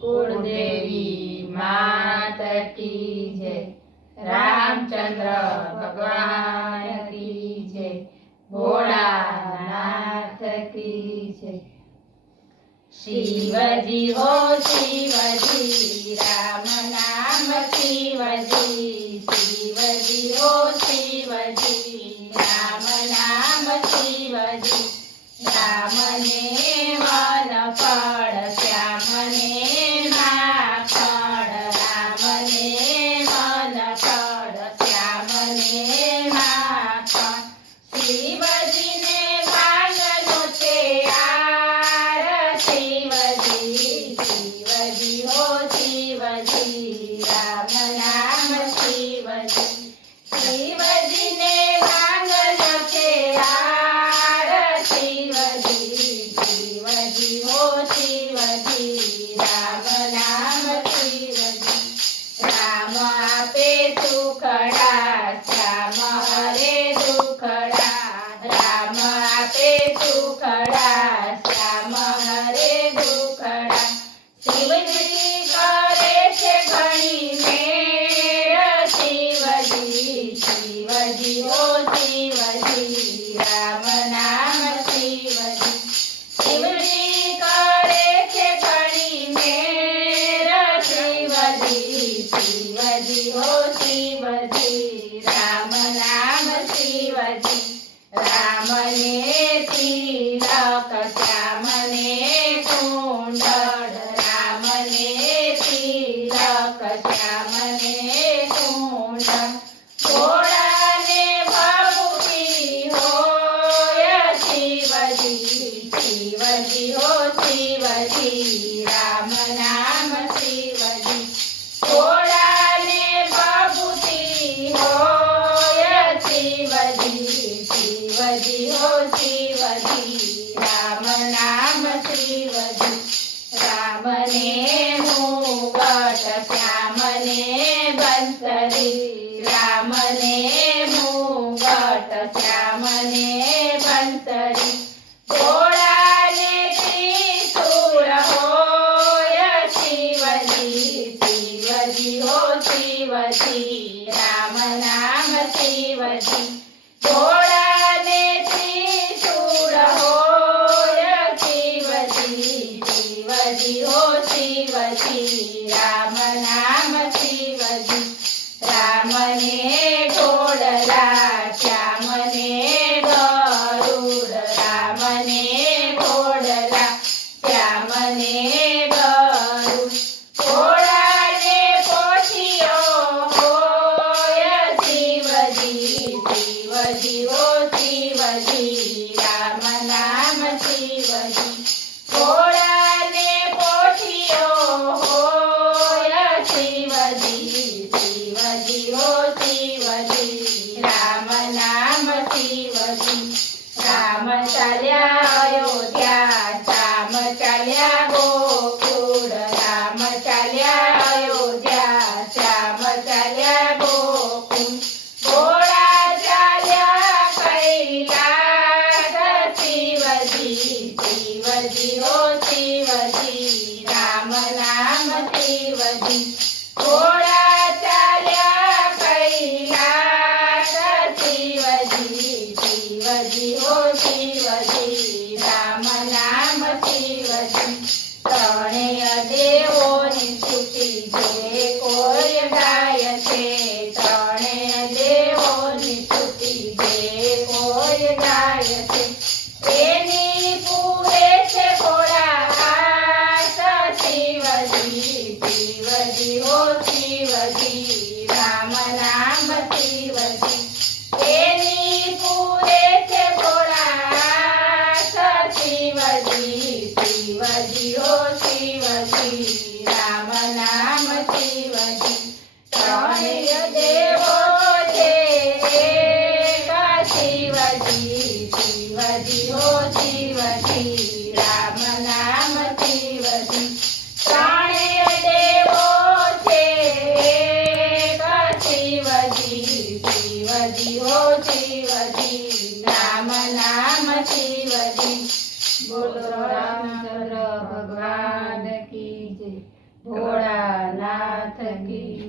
कुलदेवी मात की जय। रामचंद्र भगवान की जय। भोलानाथ की जय। शिवजी हो शिवजी राम नाम शिवजी। शिवजी हो शिवजी राम नाम शिवजी। राम ने मन फळ श्याम ने माखण। राम ने मन फळ श्याम ने माखण। शिवजी ने मांगलो छे आर। शिवजी शिवजी हो शिवजी राम नाम शिवजी। शिवजी ने मांगलो छे आर। शिवजी शिवजी हो शिवजी राम नाम शिवजी। राम आपे सुखड़ा श्याम हरे दुखड़ा। राम आपे सुखड़ा श्याम हरे दुखड़ा। शिवजी करे छे घणी मेर। शिवजी शिवजी हो शिवजी राम नाम शिवजी। शिवजी करे छे घणी मेर। शिवजी शिवजी हो शिवजी राम नाम शिवजी। राम ने तिलक श्याम ने कुंडल। राम ने तिलक श्याम ने कुंडल। भोला ने भभूति होय। शिवजी शिवजी हो शिवजी राम नाम शिवजी। भोला ने भभूति होय। शिवजी शिवजी हो शिवजी राम नाम शिवजी। राम ने मुगट श्याम ने बंसरी। राम ने मुगट श्याम ने बंसरी। भोला ने त्रिशूल होय। शिवजी शिवजी हो शिवजी राम नाम शिवजी। भोला ने त्रिशूल होय। शिवजी शिवजी हो शिवजी राम नाम शिवजी। राम ने ढोलला श्याम ने गरुड़। राम ने ढोलला श्याम ने गरुड़। भोला ने पोठियो होय। शिवजी शिवजी हो शिवजी राम नाम शिवजी। भोला ने पोठियो होय। शिवजी शिवजी हो शिवजी राम नाम शिवजी। राम चाल्या अयोध्या श्याम चाल्या गोकुळ। राम चाल्या अयोध्या श्याम चाल्या गोकुळ। भोला चाल्या कैलास। शिवजी शिवजी हो शिवजी राम नाम शिवजी। भोला चाल्या कैलास। शिवजी शिवजी हो शिवजी राम नाम शिवजी। ત્રણેય દેવોની સ્તુતિ જે કોઈ ગાય છે। ત્રણેય દેવોની સ્તુતિ જે કોઈ ગાય છે। એની પૂરે છે ભોળા આસ। શિવજી શિવજી हो शिवजी राम नाम शिवजी। एनी पूरे छे भोळा आस। शिवजी शिवजी हो शिवजी राम नाम शिवजी। ત્રણેય દેવો છે એક। शिवजी शिवजी हो शिवजी राम नाम शिवजी। ત્રણેય દેવો છે એક। शिवजी शिवजी हो शिवजी राम नाम शिवजी। बोलो रामचंद्र भगवान की जय। કી